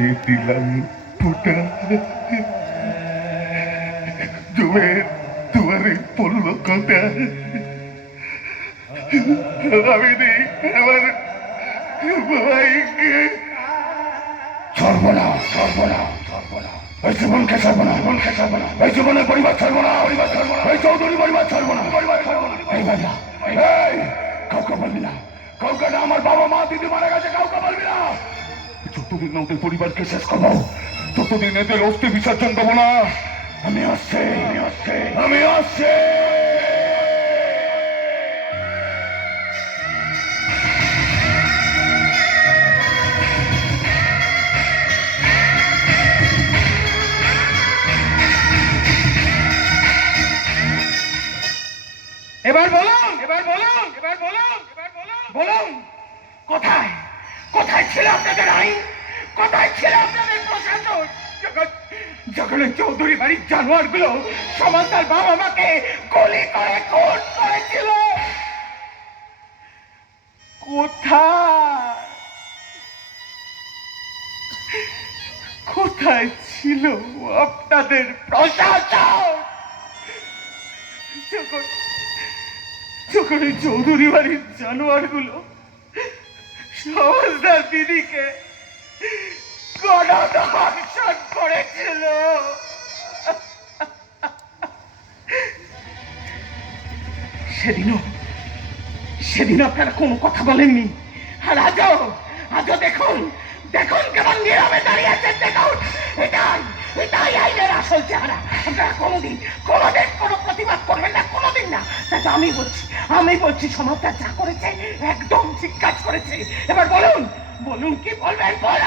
করে দিলাম ফুটা, জমের দুয়ারে পড়ল কথা, আমি নেই আমার ভাইকে। ছাড়বো না, ছাড়বো না, ছাড়বো না, এই জীবনকে ছাড়বো না, জীবনকে ছাড়বো না, এই জীবনের পরিবার ছাড়বো না, পরিবার ছাড়বো না, এই চৌধুরী পরিবার ছাড়বো না, পরিবার ছাড়বো না। এই ভাইয়া, এই কাউকে বলবি না, কাউকে না, আমার বাবা মা দিদি মারা গেছে, কাউকে বলবি না। যতদিন না ওদের পরিবারকে শেষ করবো, ততদিন এদের অস্থি বিসর্জন দেবো না। আমি আসছি, আমি আসছি, আমি আসছি। এবার বলুন, এবার বলুন, এবার বলুন, এবার বলুন, বলুন কোথায়, কোথায় ছিল আপনাদের আইন, কোথায় ছিল আপনাদের প্রশাসন যখন ওই চৌধুরী বাড়ির জানোয়ারগুলো সমাজ তার বাবা মাকে গুলি করে খুন করেছিল? কোথায়, কোথায় ছিল আপনাদের প্রশাসন যখন যখন ওই চৌধুরী বাড়ির জানোয়ারগুলো সমাজদার দিদিকে গণধর্ষণ করেছিল? সেদিনও সেদিন আপনারা কোনো কথা বলেননি, আর আজও আজও দেখুন, দেখুন কেমন নীরবে দাঁড়িয়ে আছেন, দেখুন। এটাই এটাই আইনের আসল চেহারা। আপনারা কোনোদিন কোনোদিন কোনো প্রতিবাদ করবেন না, কোনোদিন না। তাই আমি বলছি সমাজটা যা করেছে একদম ঠিক কাজ করেছে। এবার বলুন, বলুন কি বলবেন, বলুন।